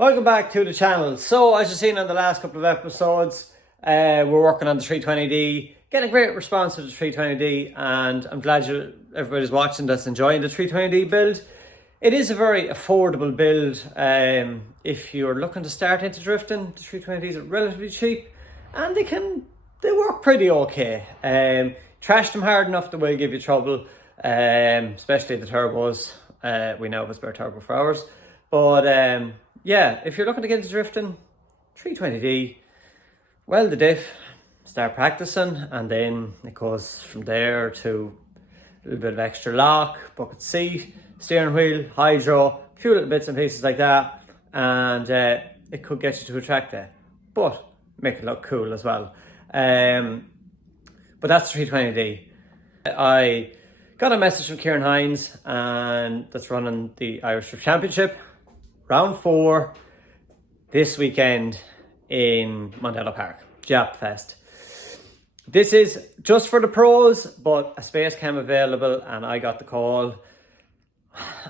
Welcome back to the channel. So as you've seen on the last couple of episodes, we're working on the 320D, getting a great response to the 320D, and I'm glad everybody's watching that's enjoying the 320D build. It is a very affordable build. If you're looking to start into drifting, the 320Ds are relatively cheap and they work pretty okay. Trash them hard enough, they will give you trouble, especially the turbos. We now have a spare turbo for ours, but yeah, if you're looking to get into drifting, 320D, weld the diff, start practicing, and then it goes from there to a little bit of extra lock, bucket seat, steering wheel, hydro, a few little bits and pieces like that, and it could get you to a track day, but make it look cool as well. But that's 320D. I got a message from Kieran Hines, and that's running the Irish Drift Championship, round 4, this weekend in Mondello Park, Japfest. This is just for the pros, but a space came available and I got the call.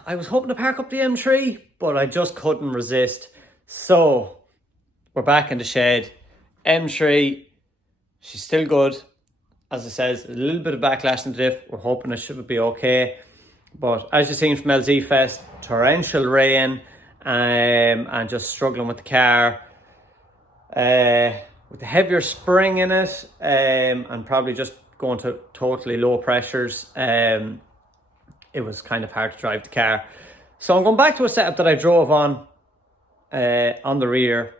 I was hoping to park up the M3, but I just couldn't resist. So we're back in the shed. M3, she's still good. As it says, a little bit of backlash in the diff. We're hoping it should be okay. But as you've seen from LZ Fest, torrential rain, and just struggling with the car. With the heavier spring in it, and probably just going to totally low pressures, it was kind of hard to drive the car. So I'm going back to a setup that I drove on the rear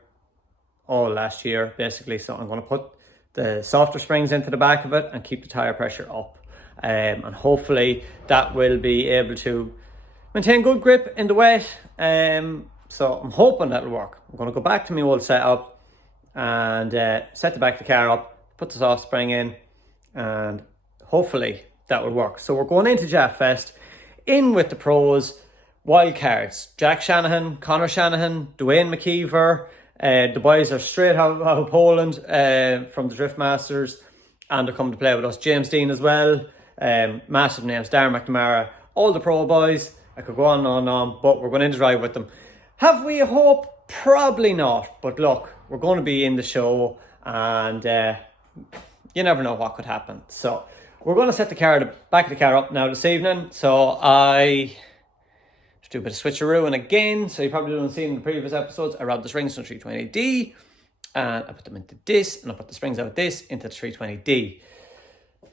all last year, basically. So I'm going to put the softer springs into the back of it and keep the tire pressure up, and hopefully that will be able to maintain good grip in the wet. So I'm hoping that'll work. I'm going to go back to my old setup and set the back of the car up, put the soft spring in, and hopefully that will work. So we're going into Japfest in with the pros, wild cards: Jack Shanahan, Conor Shanahan, Dwayne McKeever. The boys are straight out of Poland from the Drift Masters, and they're coming to play with us. James Dean as well, massive names, Darren McNamara, all the pro boys. I could go on and on and on, but we're going in to drive with them. Have we a hope? Probably not, but look, we're going to be in the show, and you never know what could happen. So we're going to set the back of the car up now this evening. So I do a bit of switcheroo again. So you probably don't see in the previous episodes. I route the springs from 320D, and I put them into this, and I put the springs out of this into the 320D.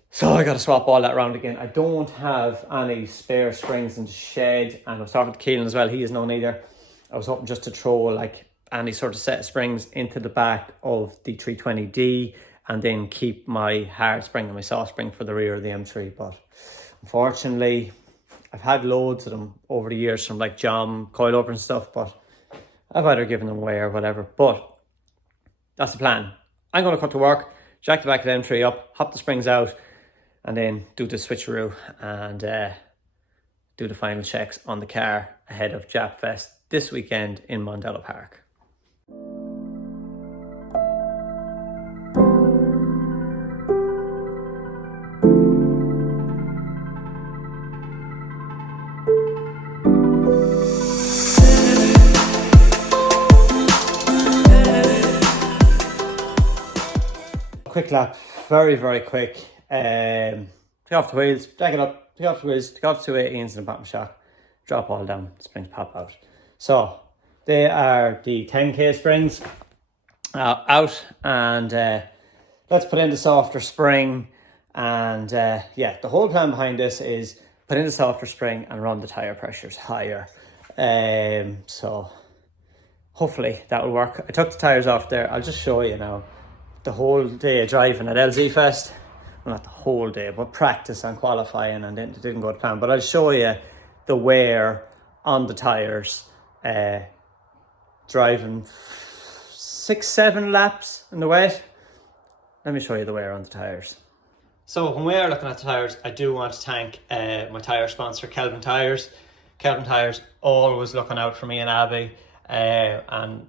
So I got to swap all that around again. I don't have any spare springs in the shed, and I was talking to Keelan as well. He has none either. I was hoping just to throw like any sort of set of springs into the back of the 320D, and then keep my hard spring and my soft spring for the rear of the M3. But unfortunately, I've had loads of them over the years from like John, coilover and stuff, but I've either given them away or whatever. But that's the plan. I'm going to cut to work, jack the back of the M3 up, hop the springs out, and then do the switcheroo and do the final checks on the car ahead of Japfest this weekend in Mondello Park. Quick lap, very quick. Take off the wheels, jack it up, take off the wheels, take off 218s in the bottom shock, drop all down, springs pop out. So they are the 10k springs out, and let's put in the softer spring. And yeah, the whole plan behind this is put in the softer spring and run the tire pressures higher. So hopefully that will work. I took the tires off there. I'll just show you now. The whole day driving at LZ Fest, well, not the whole day, but practice and qualifying, and it didn't go to plan. But I'll show you the wear on the tires, driving 6-7 laps in the wet. Let me show you the wear on the tires. So when we are looking at the tires, I do want to thank my tire sponsor, Kelvin Tires. Kelvin Tires always looking out for me and Abby, and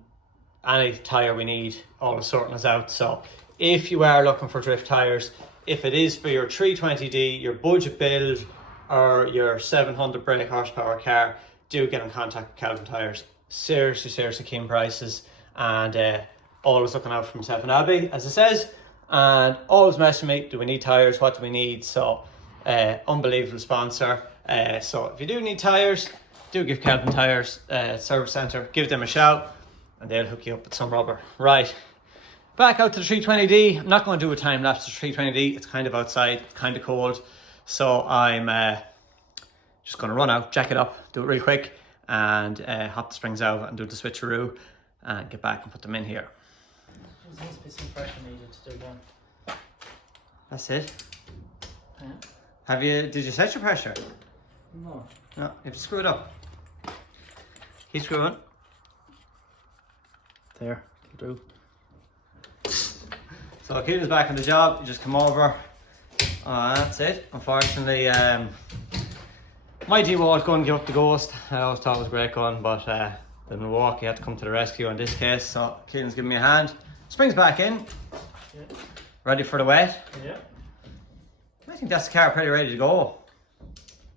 any tire we need, always sorting us out. So if you are looking for drift tires, if it is for your 320D, your budget build, or your 700 brake horsepower car, do get in contact with Kelvin Tires. seriously keen prices, and always looking out for myself and Abby, as it says, and always messaging me, do we need tyres, what do we need? So unbelievable sponsor. So if you do need tyres, do give Kelvin Tyres Service Centre, give them a shout and they'll hook you up with some rubber. Right, back out to the 320D. I'm not going to do a time lapse to 320D, it's kind of outside, kind of cold, so I'm just going to run out, jack it up, do it real quick, and hop the springs out and do the switcheroo and get back and put them in here. There needs to be some pressure needed to do that. That's it. Yeah. Did you set your pressure? No. No, you have to screw it up. Keep screwing. There, it'll do. So Keelan's back on the job, you just come over. That's it. Unfortunately, my DWO was going to give up the Ghost. I always thought it was a great gun, but the Milwaukee had to come to the rescue in this case, so Keelan's giving me a hand. Springs back in. Yeah. Ready for the wet. Yeah. I think that's the car pretty ready to go.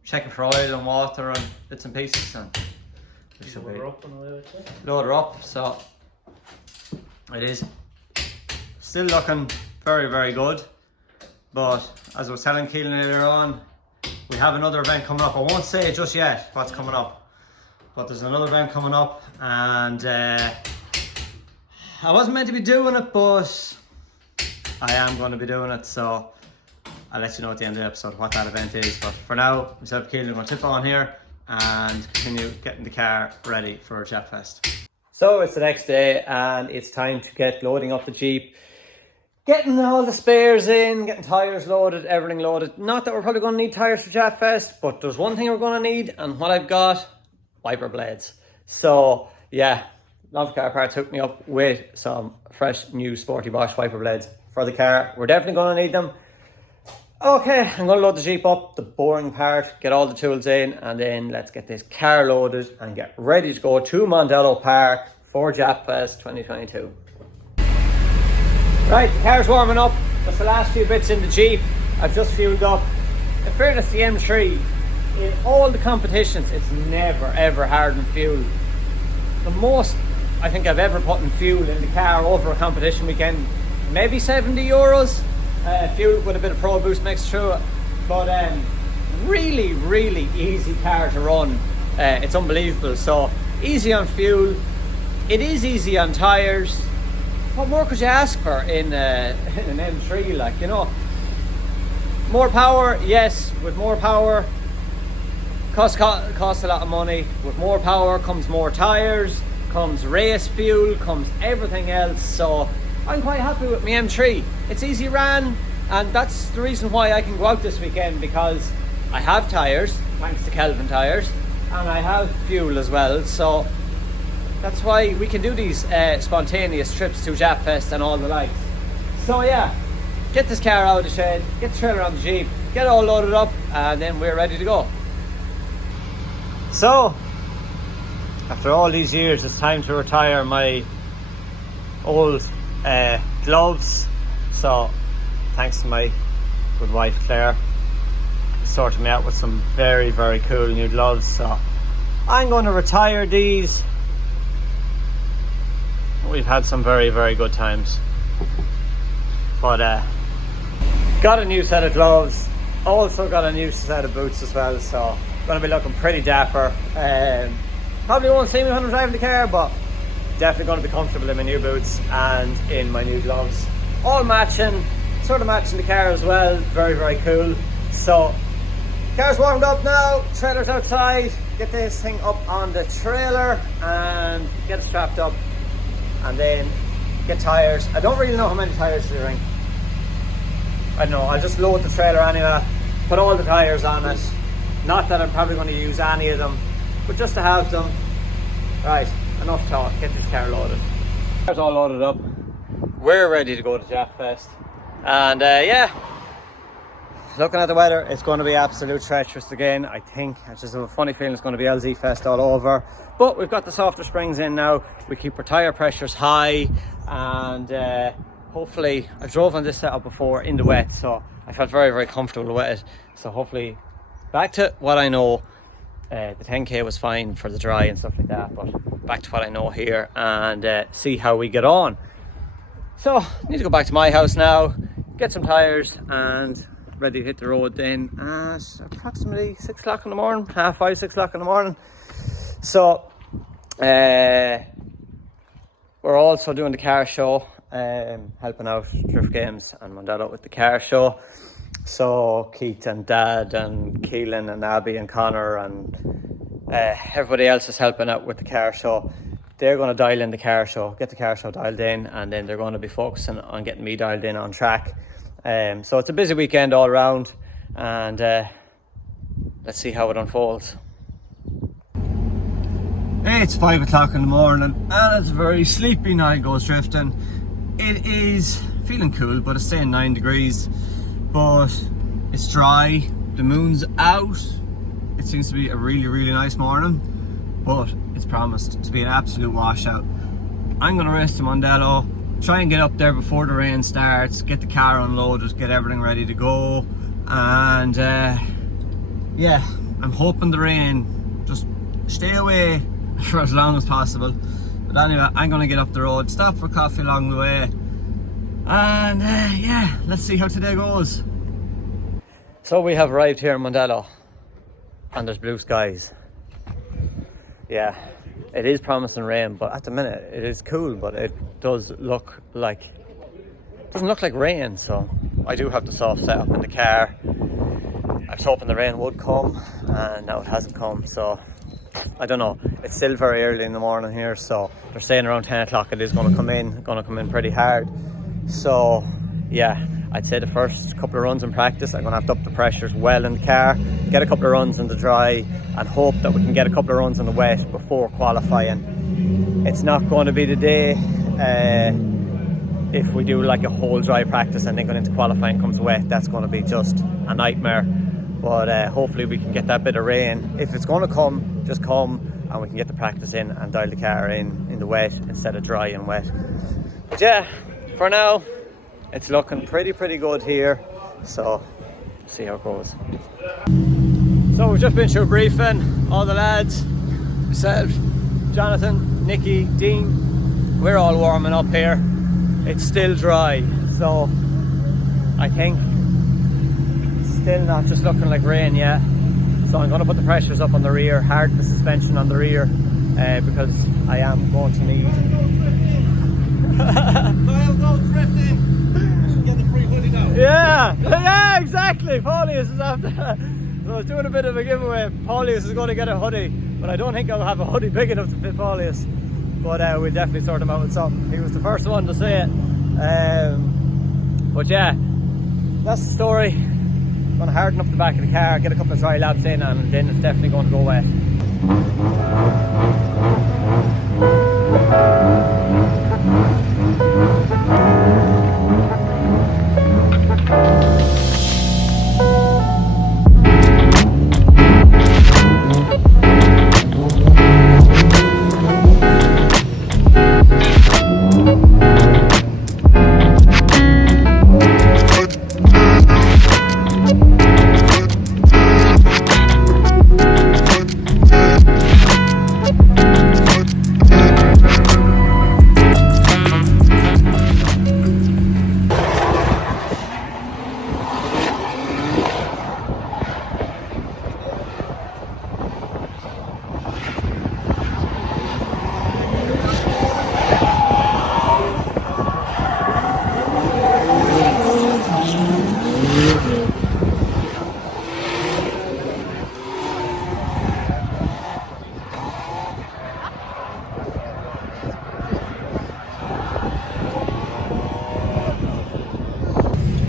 Checking for oil and water and bits and pieces, and it should be. Load her up on the way with you. Load her up, so it is still looking very good. But as I was telling Keelan earlier on, we have another event coming up. I won't say just yet what's coming up, but there's another event coming up, and I wasn't meant to be doing it, but I am going to be doing it, so I'll let you know at the end of the episode what that event is. But for now, myself and Keelan are going to tip on here and continue getting the car ready for Japfest. So it's the next day and it's time to get loading up the Jeep. Getting all the spares in, getting tyres loaded, everything loaded. Not that we're probably going to need tyres for Japfest, but there's one thing we're going to need, and what I've got, wiper blades. So yeah, Love Car Parts hooked me up with some fresh new Sporty Bosch wiper blades for the car. We're definitely going to need them. Okay, I'm going to load the Jeep up, the boring part, get all the tools in, and then let's get this car loaded and get ready to go to Mondello Park for Japfest 2022. Right, the car's warming up. Just the last few bits in the Jeep. I've just fueled up. In fairness, the M3, in all the competitions, it's never ever hard in fuel. The most I think I've ever put in fuel in the car over a competition weekend, maybe €70. Fuel with a bit of Pro Boost mixed through it, but really easy car to run. It's unbelievable. So easy on fuel, it is easy on tyres. What more could you ask for in an M3? Like, you know, more power, yes. With more power costs a lot of money. With more power comes more tyres, comes race fuel, comes everything else. So I'm quite happy with my M3. It's easy ran, and that's the reason why I can go out this weekend, because I have tyres, thanks to Kelvin Tyres, and I have fuel as well. So that's why we can do these spontaneous trips to Japfest and all the likes. So yeah, get this car out of the shed, get the trailer on the Jeep, get it all loaded up, and then we're ready to go. So, after all these years, it's time to retire my old gloves. So thanks to my good wife Claire, sorted me out with some very cool new gloves. So I'm going to retire these. We've had some very good times, but got a new set of gloves, also got a new set of boots as well, so going to be looking pretty dapper. Probably won't see me when I'm driving the car, but definitely going to be comfortable in my new boots and in my new gloves, all matching, sort of matching the car as well. Very cool. So car's warmed up now, trailer's outside, get this thing up on the trailer and get it strapped up, and then get tyres. I don't really know how many tyres to ring. I don't know, I'll just load the trailer anyway, put all the tyres on it. Not that I'm probably going to use any of them, but just to have them. Right, enough talk, get this car loaded. Car's all loaded up. We're ready to go to Japfest. And yeah, looking at the weather, it's going to be absolute treacherous again. I think I just have a funny feeling it's going to be LZ Fest all over. But we've got the softer springs in now. We keep our tyre pressures high, and hopefully, I've drove on this setup before in the wet, so I felt very comfortable with it. So hopefully, back to what I know, the 10k was fine for the dry and stuff like that, but back to what I know here and see how we get on. So I need to go back to my house now, get some tyres and ready to hit the road then at approximately 6 o'clock in the morning, 5:30, 6 o'clock in the morning. So we're also doing the car show, helping out Drift Games and Mondello with the car show. So Keith and Dad and Keelan and Abby and Connor and everybody else is helping out with the car show. They're going to dial in the car show, get the car show dialed in, and then they're going to be focusing on getting me dialed in on track. So it's a busy weekend all around, and let's see how it unfolds. It's 5 o'clock in the morning and it's a very sleepy night goes drifting. It is feeling cool, but it's saying 9 degrees, but it's dry, the moon's out. It seems to be a really nice morning, but it's promised to be an absolute washout. I'm going to race to Mondello, try and get up there before the rain starts, get the car unloaded, get everything ready to go, and yeah, I'm hoping the rain just stay away for as long as possible. But anyway, I'm going to get up the road, stop for coffee along the way, and yeah, let's see how today goes. So we have arrived here in Mondello and there's blue skies. Yeah, it is promising rain, but at the minute it is cool, but it doesn't look like rain, so I do have the soft setup in the car. I was hoping the rain would come and now it hasn't come, so I don't know. It's still very early in the morning here, so they're saying around 10 o'clock it is going to come in pretty hard. So yeah, I'd say the first couple of runs in practice I'm going to have to up the pressures well in the car, get a couple of runs in the dry and hope that we can get a couple of runs in the wet before qualifying. It's not going to be the day if we do like a whole dry practice and then going into qualifying comes wet. That's going to be just a nightmare, but hopefully we can get that bit of rain. If it's going to come, just come and we can get the practice in and dial the car in the wet instead of dry and wet. But yeah, for now it's looking pretty good here, so see how it goes. So we've just been through a briefing, all the lads, myself, Jonathan, Nikki, Dean, we're all warming up here. It's still dry, so I think it's still not just looking like rain yet. So I'm going to put the pressures up on the rear, harden the suspension on the rear, because I am going to need Kyle goes drifting. You should get the free hoodie now. Yeah, exactly. Paulius is after. So I was doing a bit of a giveaway. Paulius is going to get a hoodie, but I don't think I'll have a hoodie big enough to fit Paulius. But we'll definitely sort him out with something. He was the first one to say it. But yeah, that's the story. I'm going to harden up the back of the car, get a couple of dry laps in, and then it's definitely going to go wet.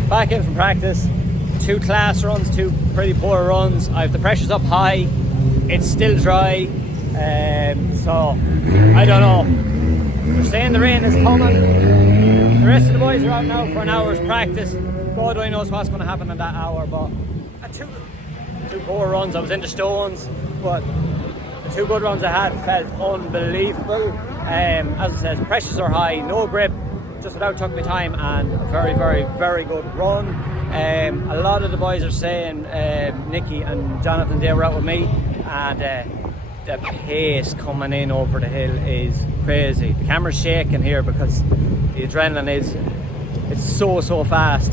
Back in from practice, 2 class runs, 2 pretty poor runs. I have the pressures up high, it's still dry, so I don't know. They're saying the rain is coming. The rest of the boys are out now for an hour's practice. God only knows what's going to happen in that hour, but two poor runs. I was into stones, but the 2 good runs I had felt unbelievable. As I said, pressures are high, no grip, just without took me time, and a very good run. A lot of the boys are saying, Nikki and Jonathan, they were out with me, and the pace coming in over the hill is crazy. The camera's shaking here because the adrenaline it's so fast.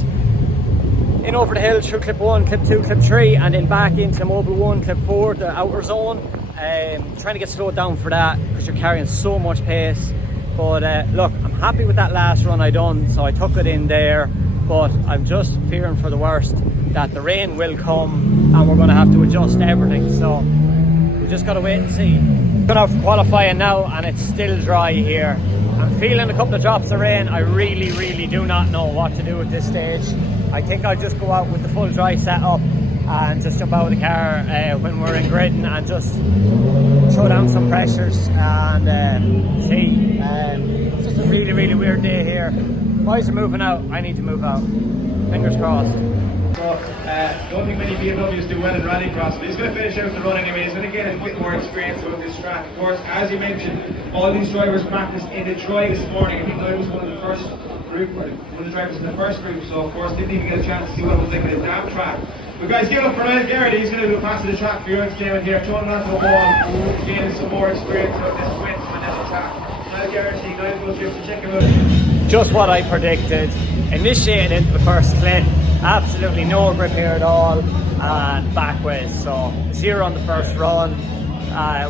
In over the hill through clip 1, clip 2, clip 3, and then back into mobile 1, clip 4, the outer zone. Trying to get slowed down for that because you're carrying so much pace. But look, I'm happy with that last run I done, so I took it in there. But I'm just fearing for the worst, that the rain will come and we're going to have to adjust everything. So we just got to wait and see. Going out for qualifying now, and it's still dry here. I'm feeling a couple of drops of rain. I really do not know what to do at this stage. I think I'll just go out with the full dry setup and just jump out of the car when we're in gridding and just throw down some pressures and see. It's just a really weird day here. Boys are moving out. I need to move out. Fingers crossed. So, don't think many BMWs do well in rallycross, but he's going to finish out the run anyway. He's going to get a bit more experience about this track. Of course, as you mentioned, all these drivers practiced in Detroit this morning. I think I was one of the first group, one of the drivers in the first group, so of course didn't even get a chance to see what it was like in a damp track. But guys, give it up for Niall Garrity. He's going to do a pass to the track for your entertainment here, throwing it onto the wall, gaining some more experience about this Japfest Mondello track. Niall Garrity, Niall goes here to check him out. Just what I predicted. Initiated into the first clip. Absolutely no grip here at all, and backways. So 0 on the first run.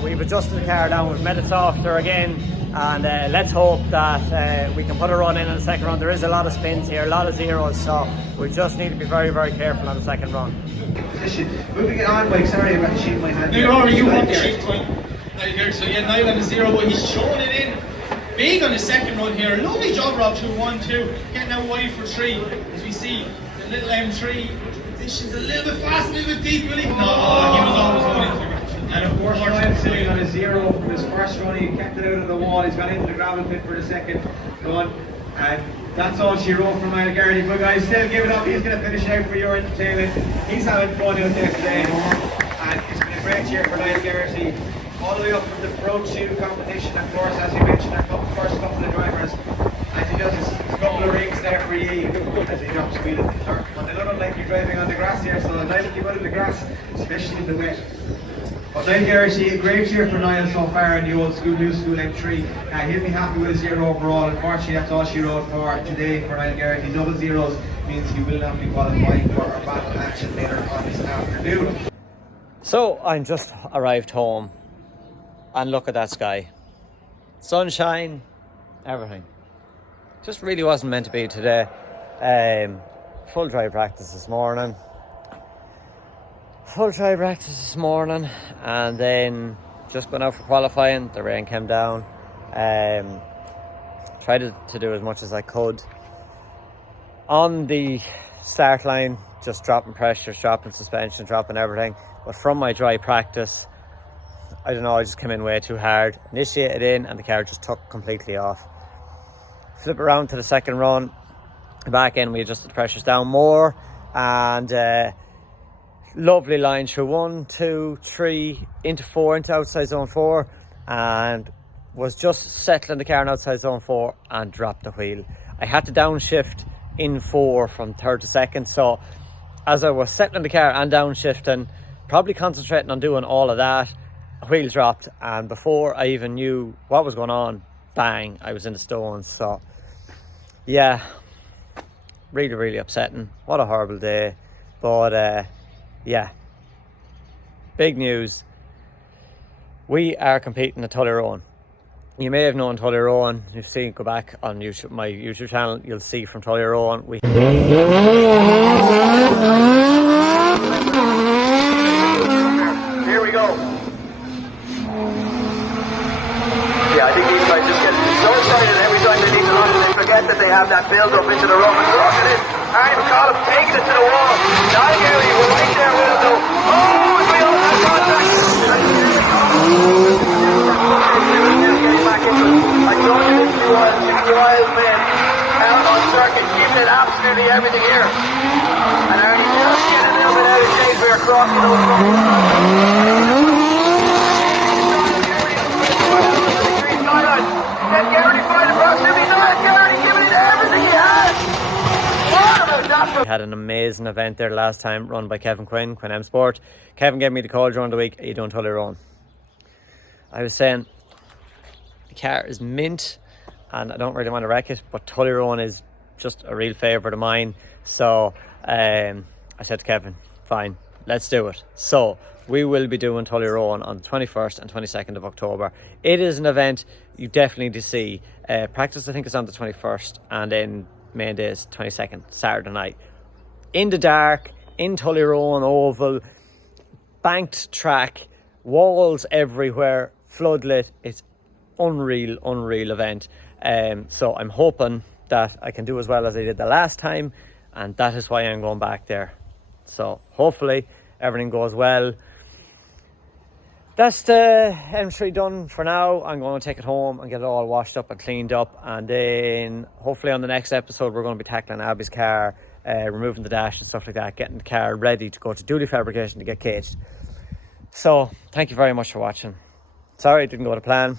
We've adjusted the car down, we've made it softer again, and let's hope that we can put a run in the second run. There is a lot of spins here, a lot of zeros, so we just need to be very careful on the second run. Moving it on, Mike, sorry about the sheet in my hand. No, you're already, you want the sheet, Mike. So yeah, Niall on the 0, but he's showing it in big on the second run here. Lovely job, Rob, through 1, 2, getting out wide for 3, as we see. The little M3 position's a little bit fast, a little bit deep, really. No, he was always going into the ground. And of course, Ryan sitting on a 0 from his first run. He kept it out of the wall. He's gone into the gravel pit for the second run. And that's all she wrote from Niall Garrity. But guys, still give it up. He's going to finish out for your entertainment. He's having fun out there today. And it's been a great year for Niall Garrity. All the way up from the Pro 2 competition, of course, as we mentioned, our first couple of drivers. As he does his couple of rings there for you, as he drops speed at the turn. But they don't look like you're driving on the grass here, so Niall will keep out of the grass, especially in the wet. But Niall Garrity, a great year for Niall so far in the old school, new school M3. He'll be happy with his 0 overall. Unfortunately, that's all she wrote for today for Niall Garrity. Double zeros means he will not be qualifying for our battle action later on this afternoon. So I'm just arrived home, and look at that sky. Sunshine, everything. Just really wasn't meant to be today. Full dry practice this morning. And then just went out for qualifying. The rain came down. Tried to do as much as I could. On the start line, just dropping pressures, dropping suspension, dropping everything. But from my dry practice, I don't know, I just came in way too hard. Initiated in and the car just took completely off. Flip around to the second run. Back in, we adjusted the pressures down more. And lovely line through 1, 2, 3, into 4, into outside zone 4. And was just settling the car in outside zone 4 and dropped the wheel. I had to downshift in 4 from 3rd to 2nd. So as I was settling the car and downshifting, probably concentrating on doing all of that, wheel dropped, and before I even knew what was going on, bang, I was in the stones. So yeah, really upsetting. What a horrible day. But yeah, big news, we are competing at Tullyroan. You may have known Tullyroan. You've seen, go back on YouTube, my YouTube channel, you'll see from Tullyroan here we go. Yeah, I think these guys just get so excited every time they need to run, they forget that they have that build up into the rough. And look at it, Arnie McCollum taking it to the wall. Niall Garrity, we're right there with him though. Oh, we all have contact. Getting back into it. I told you this was wild man out on circuit, giving it absolutely everything here. And Arnie just getting a little bit out of shape here crossing those roads. We had an amazing event there last time, run by Kevin Quinn M Sport. Kevin gave me the call during the week. Are you doing Tullyroan? I was saying the car is mint and I don't really want to wreck it, but Tullyroan is just a real favourite of mine. So I said to Kevin, fine, let's do it. So we will be doing Tullyroan on the 21st and 22nd of October. It is an event you definitely need to see. Practice, I think, is on the 21st, and then main day is 22nd, Saturday night. In the dark, in Tullyroan Oval, banked track, walls everywhere, floodlit. It's unreal event. So I'm hoping that I can do as well as I did the last time, and that is why I'm going back there. So hopefully everything goes well. That's the M3 done for now. I'm going to take it home and get it all washed up and cleaned up, and then hopefully on the next episode we're going to be tackling Abby's car, removing the dash and stuff like that, getting the car ready to go to duty fabrication to get caged. So thank you very much for watching. Sorry it didn't go to plan,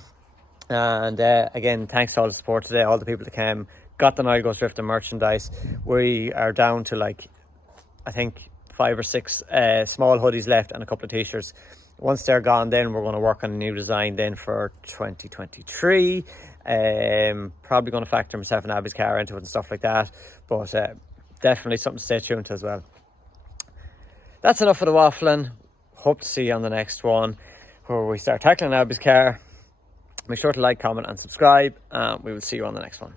and again, thanks to all the support today, all the people that came, got the Nile Goes Drifting merchandise. We are down to like, I think 5 or 6 small hoodies left and a couple of t-shirts. Once they're gone, then we're going to work on a new design then for 2023. Probably going to factor myself and Abby's car into it and stuff like that, but definitely something to stay tuned to as well. That's enough of the waffling. Hope to see you on the next one where we start tackling Abby's car. Make sure to like, comment and subscribe, and we will see you on the next one.